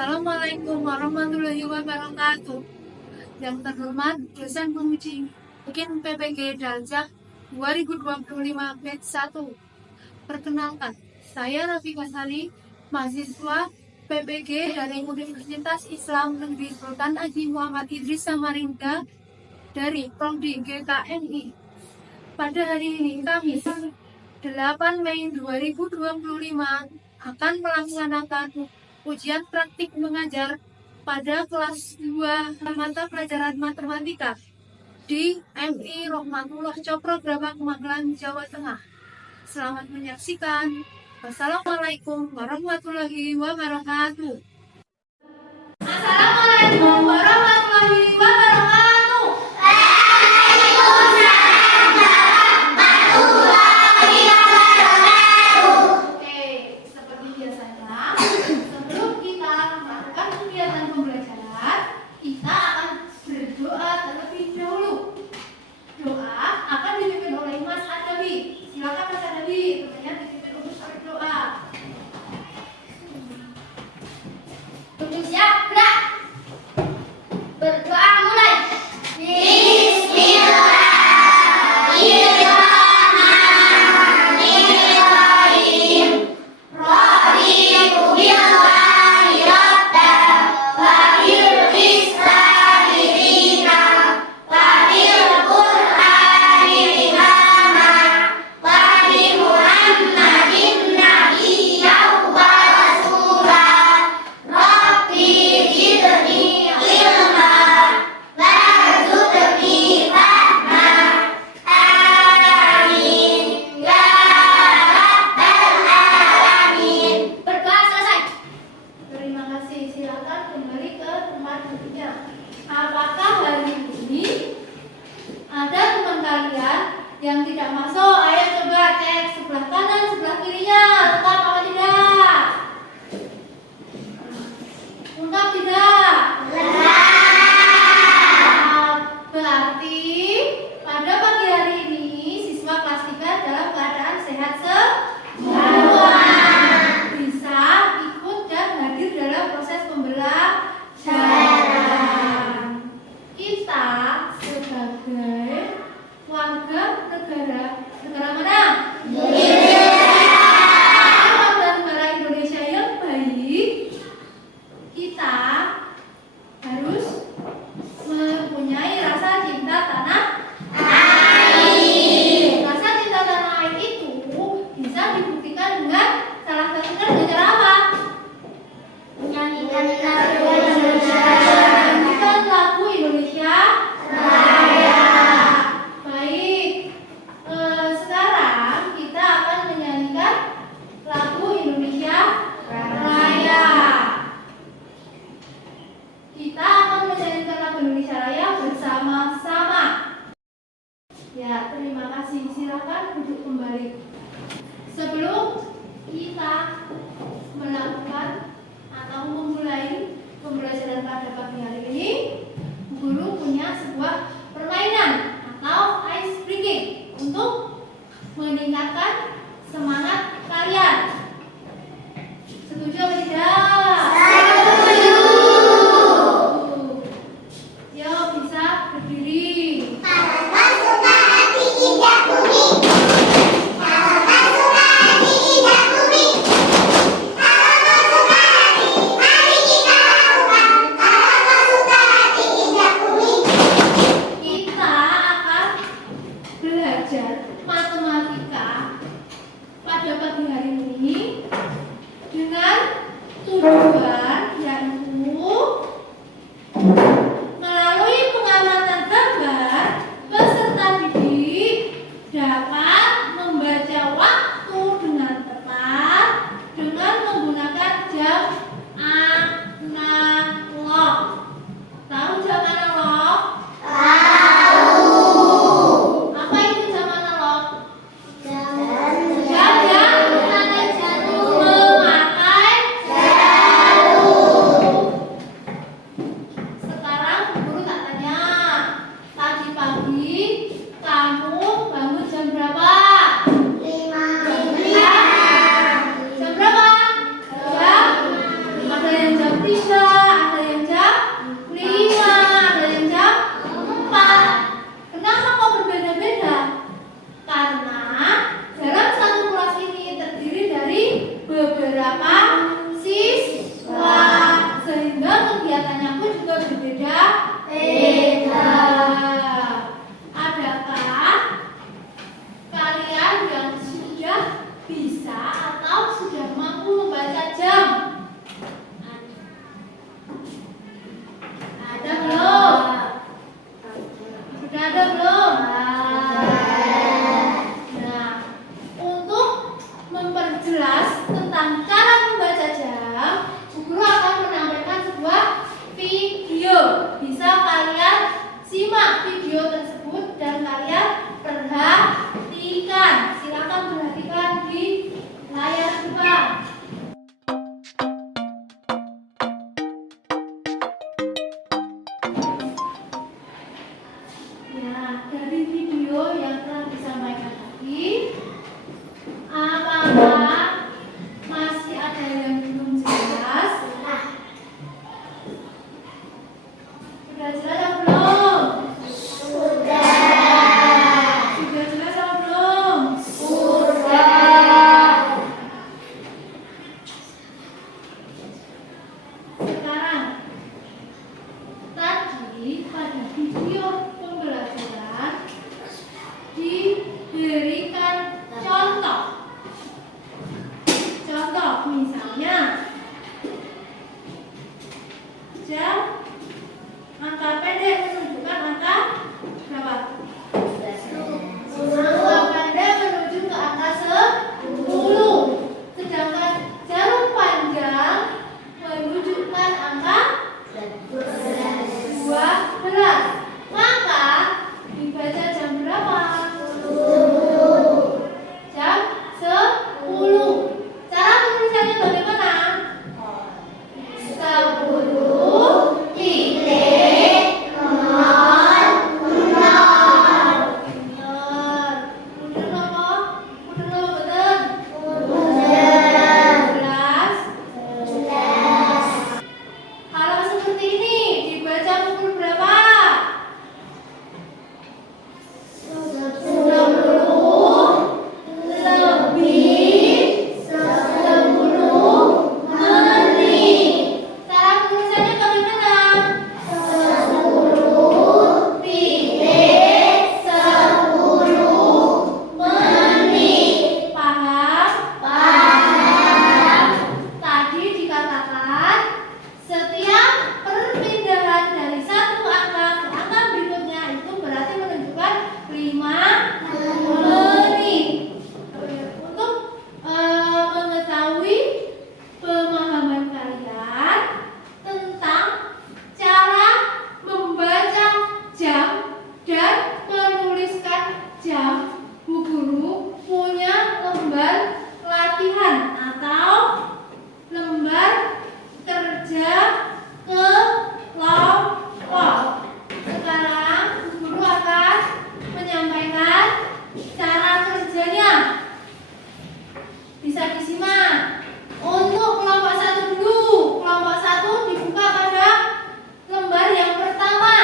Assalamualaikum warahmatullahi wabarakatuh. Yang terhormat dosen penguji mungkin PPG Daljak 2025 batch 1. Perkenalkan, saya Rafika Sali, mahasiswa PPG dari Universitas Islam Negeri Sultan Haji Muhammad Idris Samarinda dari Prodi GKNI. Pada hari ini Kamis 8 Mei 2025 akan melaksanakan ujian praktik mengajar pada kelas 2 mata pelajaran matematika di MI Rohmatullah Cokro Brabak Magelang, Jawa Tengah. Selamat menyaksikan. Wassalamualaikum warahmatullahi wabarakatuh. Assalamualaikum warahmatullahi wabarakatuh. Oke, seperti biasanya, sebelum kita melakukan kegiatan pembelajaran, kita akan berdoa terlebih dahulu. Doa akan dipimpin oleh Mas Adawi. Silakan Mas Adawi, bertanya dipimpin untuk berdoa. Untuk siap, gerak. Berdoa mulai. Bismillahirrahmanirrahim. Raditu billahi rabban wa bil islami dinan wa bil qur'ani imama wa bi Muhammadin nabiyyan wa rasulan. Rabbi zidni ilma warzuqni fahma. Amin ya rabbal alamin. Berdoa selesai. Terima kasih. Silakan kembali ke tempat duduknya. Apakah hari ini ada teman kalian yang tidak masuk? Ayo coba cek sebelah kanan, sebelah kirinya. Lengkap apa tidak? Lengkap tidak? Lengkap. Berarti pada pagi hari ini siswa kelas 3 dalam keadaan sehat semua. Bisa ikut dan hadir dalam proses pembelajaran. Kita sebagai warga negara mana? Warga negara Indonesia yang baik, kita harus mempunyai rasa cinta tanah air. Rasa cinta tanah air itu bisa dibuktikan dengan salah satunya dengan cara apa? Menyanyikan lagu Indonesia. Menyanyikan lagu Indonesia Raya. Baik, sekarang kita akan menyanyikan lagu Indonesia Raya. Kita akan menyanyikan lagu Indonesia Raya bersama-sama. Ya, terima kasih. Silakan duduk kembali. Sebelum kita melakukan atau memulai pembelajaran pada pagi hari ini, guru punya sebuah permainan atau ice breaking untuk meningkatkan semangat kalian. Setuju atau tidak? Setuju. Yuk, bisa berdiri. Kita akan belajar matematika pada pagi hari ini dengan tujuan yaitu melalui pengamatan gambar, peserta didik dapat membaca waktu dengan tepat dengan menggunakan jam analog. Tahu jam analog? Apa itu jam analog? Jam yang memakai jarum. beberapa siswa, sehingga kegiatannya pun juga berbeda-beda. Adakah kalian yang sudah bisa atau sudah mampu membaca jam? Ada belum? Sudah ada belum? Nah, untuk memperjelas tentang cara membaca jam, Bu Guru akan menampilkan sebuah video. Bisa kalian simak video tersebut dan kalian perhatikan. Silakan perhatikan di layar depan. Ya, dari video yang telah disampaikan tadi, apakah masih ada yang belum jelas? Sudah jelas atau belum? Sudah jelas atau belum? Sekarang, tadi pada video pembelajaran diberikan contoh. Contoh misalnya jam angka pendek menunjukkan angka berapa? 10. Angka pendek menuju ke angka 10. Sedangkan jarum panjang menunjukkan angka 12. Maka dibaca jam berapa? Jam 10. Cara menulisannya bagaimana? 10 titik 00. Benar. Udah apa? Udah betul? Jelas? Kalau seperti ini dibaca pukul berapa? 10 lebih 10 menit. Cara penulisannya bagaimana? 10 titik 10 menit. Paham? Paham. Tadi dikatakan setiap perpindahan dari satu angka ke angka berikutnya itu berarti menunjukkan 5 menit. Untuk mengetahui pemahaman kalian tentang cara membaca jam dan menuliskan jam, Bu Guru punya lembar latihan atau lembar kerja kelompok. Sekarang Bu Guru akan menyampaikan cara kerjanya. Bisa disimak. Untuk kelompok 1 dulu. Kelompok 1 dibuka pada lembar yang pertama.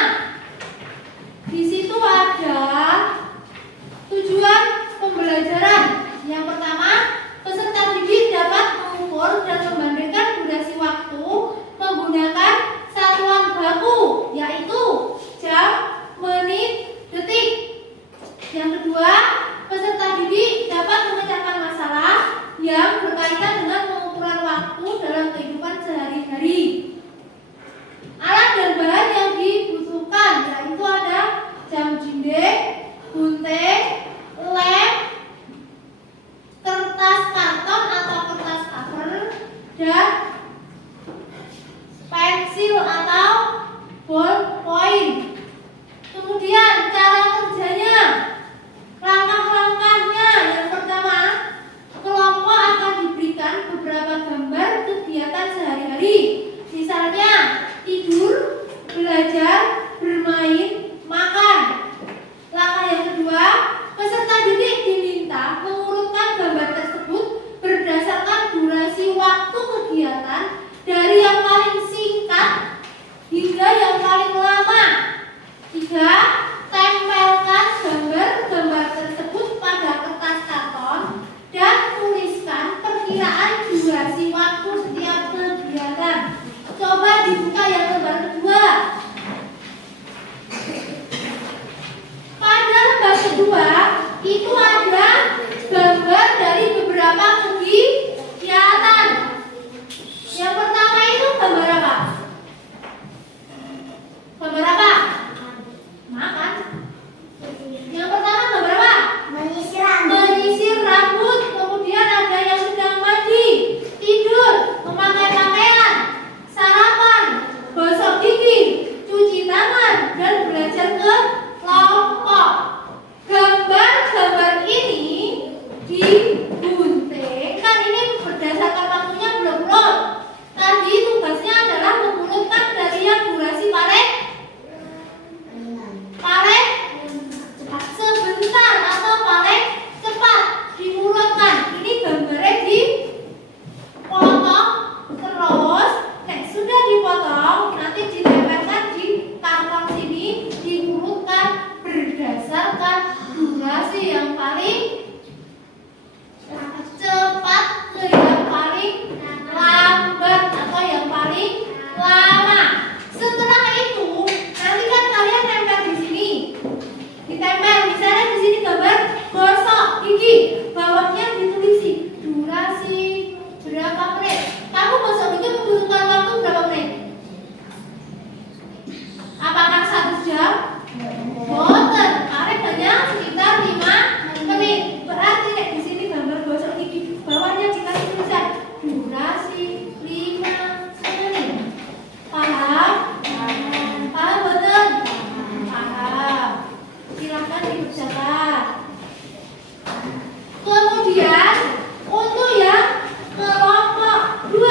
Di situ ada tujuan pembelajaran. Yang pertama, peserta didik dapat mengukur dan membandingkan durasi waktu menggunakan satuan baku, yaitu jam, menit, detik. Yang kedua, peserta didik dapat memecahkan masalah yang berkaitan dengan pengukuran waktu dalam kehidupan sehari-hari. Alat dan bahan yang dibutuhkan yaitu ada jam jindek, gunting, lem, kertas karton atau kertas cover, dan pensil atau ballpoint. Kemudian cara kerjanya, langkah-langkahnya. Yang pertama, kelompok akan diberikan beberapa gambar kegiatan sehari-hari. Misalnya tidur, belajar, bermain, makan. Langkah yang kedua, peserta didik diminta mengurutkan gambar tersebut berdasarkan durasi waktu kegiatan dari yang paling singkat hingga yang paling lama. 3. Tempelkan gambar-gambar tersebut pada kertas karton dan tuliskan perkiraan durasi durasi waktu setiap kegiatan. Coba dibuka yang lembar kedua. Pada lembar kedua itu ada gambar dari beberapa kegiatan. Yang pertama itu gambar apa? Gambar apa? Makan. Yang pertama gambar apa? Menyisir rambut. Kemudian ada yang sedang mandi, tidur, memakai pakaian, sarapan, gosok gigi, cuci tangan, dan belajar ke kelompok. Gambar-gambar ini digunting. Kan ini berdasarkan waktunya belum. Tadi tugasnya adalah mengurutkan dari yang durasi paling sebentar atau paling cepat diurutkan. Ini gambarnya dipotong, terus sudah dipotong nanti ditempelkan di kantong sini, diurutkan berdasarkan durasi yang paling cepat ke yang paling lambat atau yang paling lama. Setelah itu nanti kan kalian tempel di sini. Ditempel misalnya di sini gambar gosok gigi, bawahnya ditulisi durasi berapa menit. Kamu gosok gigi membutuhkan waktu berapa menit? Apakah 1 jam? Boten, paling banyak sekitar 5 menit. Berarti di sini gambar gosok gigi, bawahnya dikasih tulisan durasi 5 menit. Paham? Paham boten? Paham. Silakan dikerjakan. Kemudian untuk yang kelompok 2,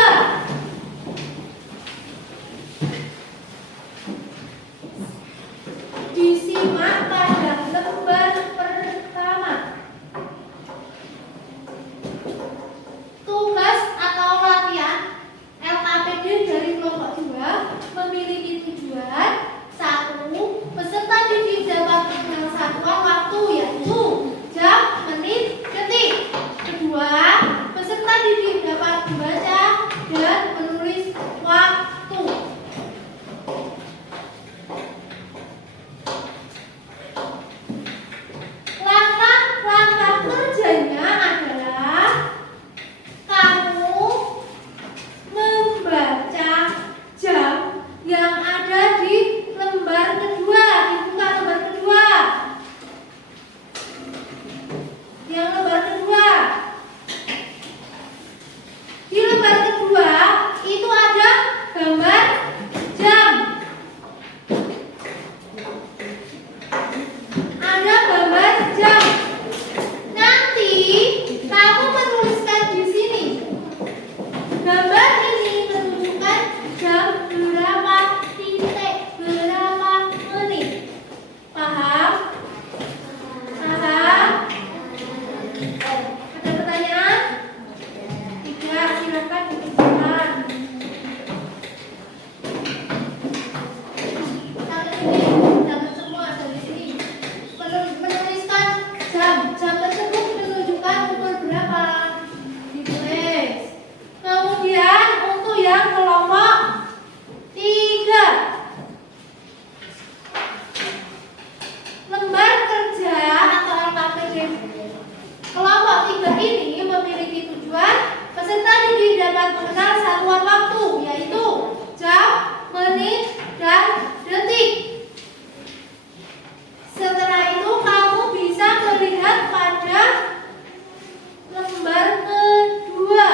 disimak pada lembar pertama. Tugas atau latihan LKPD dari kelompok 2 memiliki tujuan: 1. Peserta didik dapat mengenal satuan waktu yaitu jam, menit, detik. 2. Peserta didik dapat membaca dan menulis waktu. Langkah kerjanya adalah kamu membaca jam yang ada di lembar kedua. Dibuka lembar kedua. Yang lembar kedua. Di lembar kedua itu ada gambar jam. Ada gambar jam. Nanti kamu menuliskan di sini. Gambar ini menunjukkan jam berapa, titik berapa menit. Paham? Paham? Ada pertanyaan? Tidak, silakan dikerjakan. Jangan semua dari sini. Menuliskan jam tersebut menunjukkan pukul berapa. Ditulis. Kemudian untuk yang kelompok 3, lembar kerja atau LKPD kelompok 3 ini memiliki tujuan: peserta didik dapat mengenal satuan waktu yaitu jam, menit, dan detik. Setelah itu kamu bisa melihat pada lembar kedua.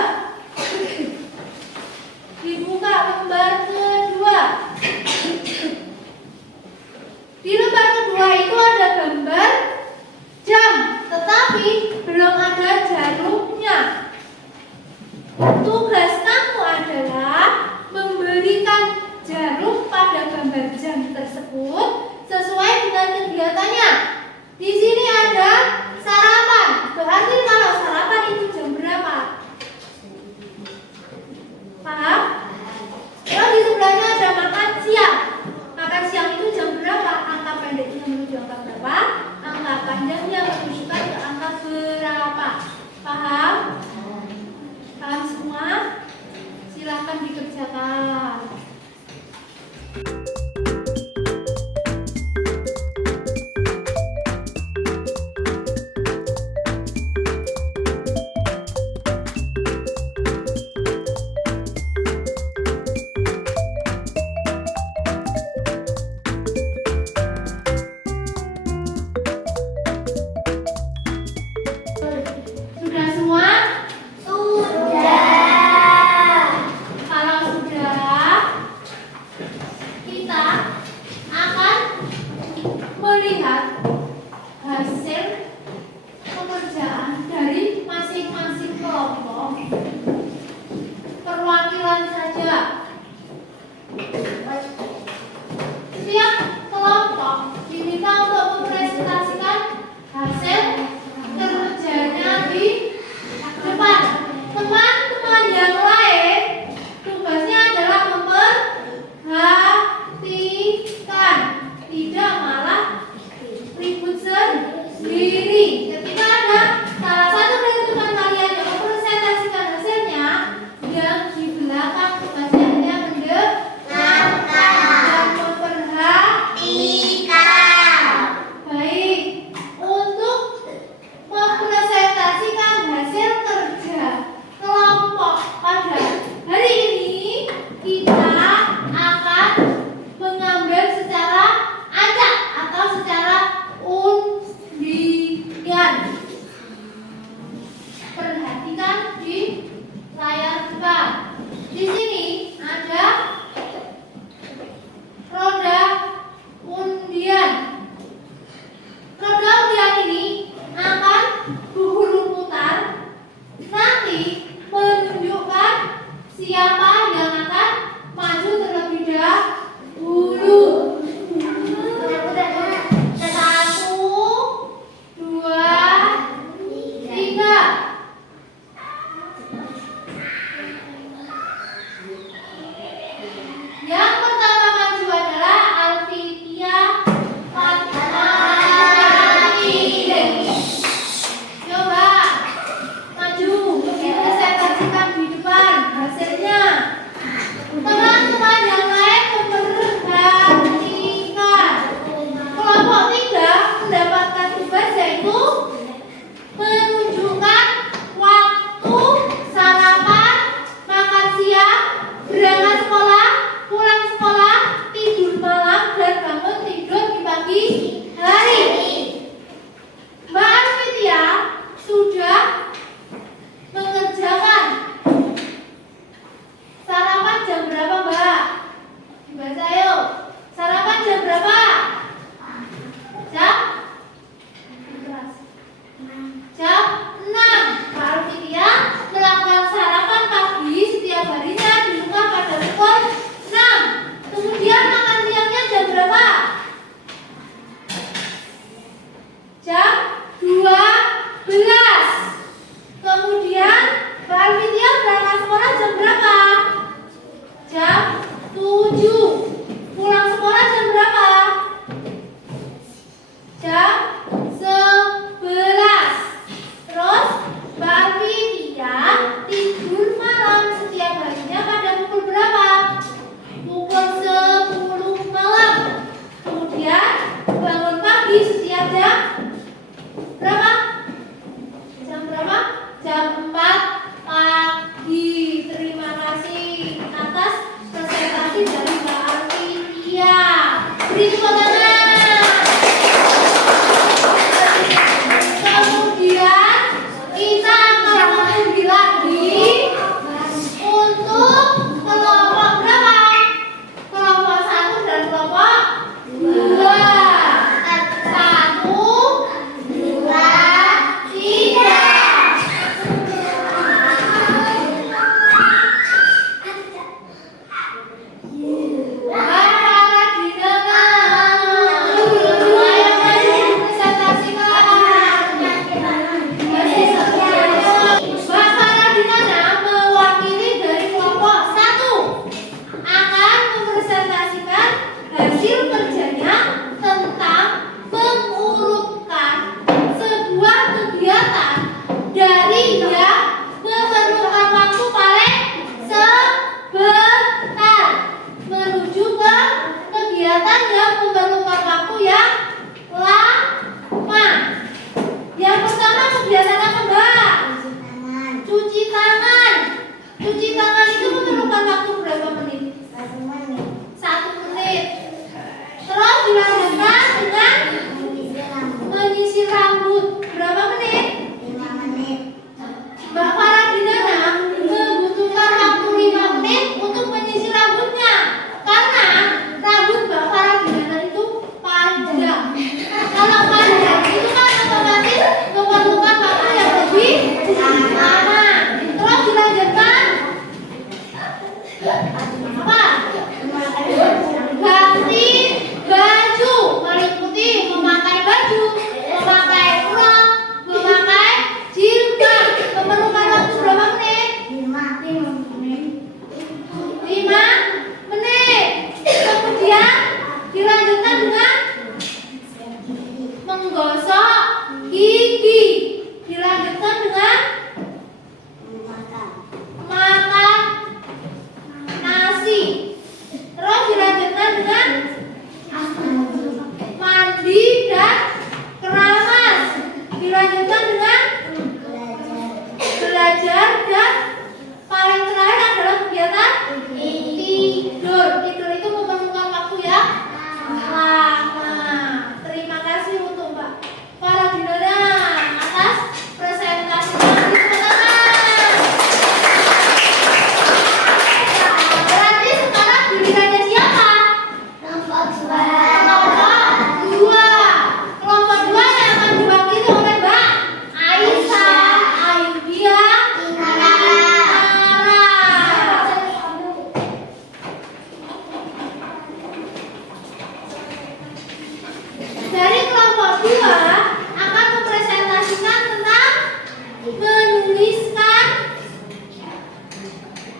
Dibuka lembar kedua. Di lembar kedua itu ada gambar jam, tetapi belum ada jarumnya. Tugas kamu adalah memberikan jarum pada gambar jam tersebut sesuai dengan kegiatannya. Di sini ada sarapan. Berarti kalau sarapan itu jam berapa? Paham? Kalau di sebelahnya ada makan siang. Makan siang itu jam berapa? Angka pendeknya menuju angka berapa? Angka panjangnya menunjukkan ke angka berapa? Paham? Paham semua?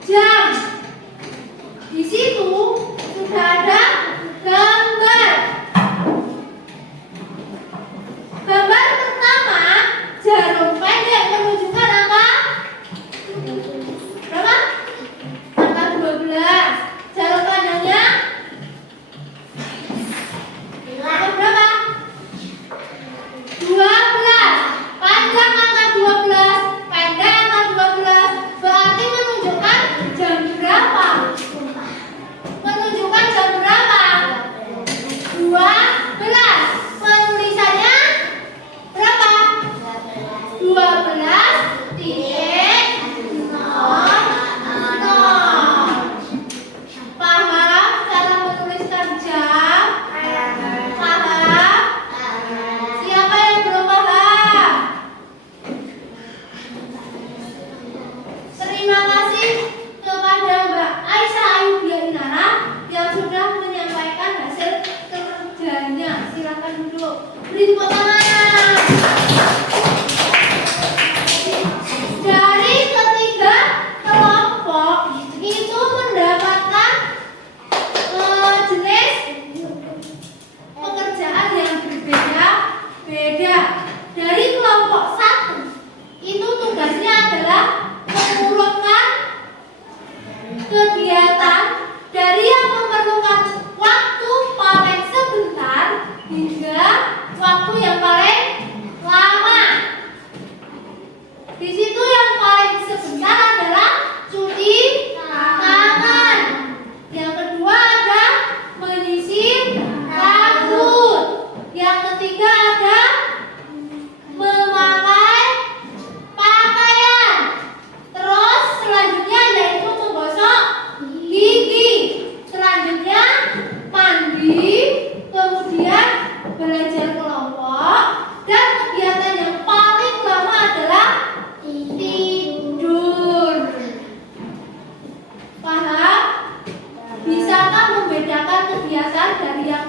jam. Di situ sudah ada gambar. Gambar pertama, jarum pendek menunjukkan apa? Berapa? Angka 12. Jarum panjangnya? Angka berapa? 12. Panjang angka 12, pendek angka 12, berarti menunjukkan jam berapa? Menunjukkan jam berapa? 12. Penulisannya berapa? 12 titik 00. Paham cara menuliskan jam? Paham? Siapa yang belum paham? Terima kasih kepada Mbak Aisyah Ayubia Inara yang sudah menyampaikan hasil kerjanya. Silakan duduk. Beri tepuk tangan. Dari ketiga kelompok itu mendapatkan jenis pekerjaan yang berbeda-beda. Dari kelompok 1 itu tugasnya adalah mengurutkan kegiatan dari yang memerlukan waktu paling sebentar hingga waktu yang paling lama. Di situ yang paling sebentar adalah cuci tangan. Yang kedua ada menyisir rambut. Yang ketiga ada memakai pakaian. Terus selanjutnya yaitu menggosok gigi. Selanjutnya mandi, kemudian belajar kelompok, dan kegiatan yang paling lama adalah tidur. Paham? Bisakah membedakan kebiasaan dari yang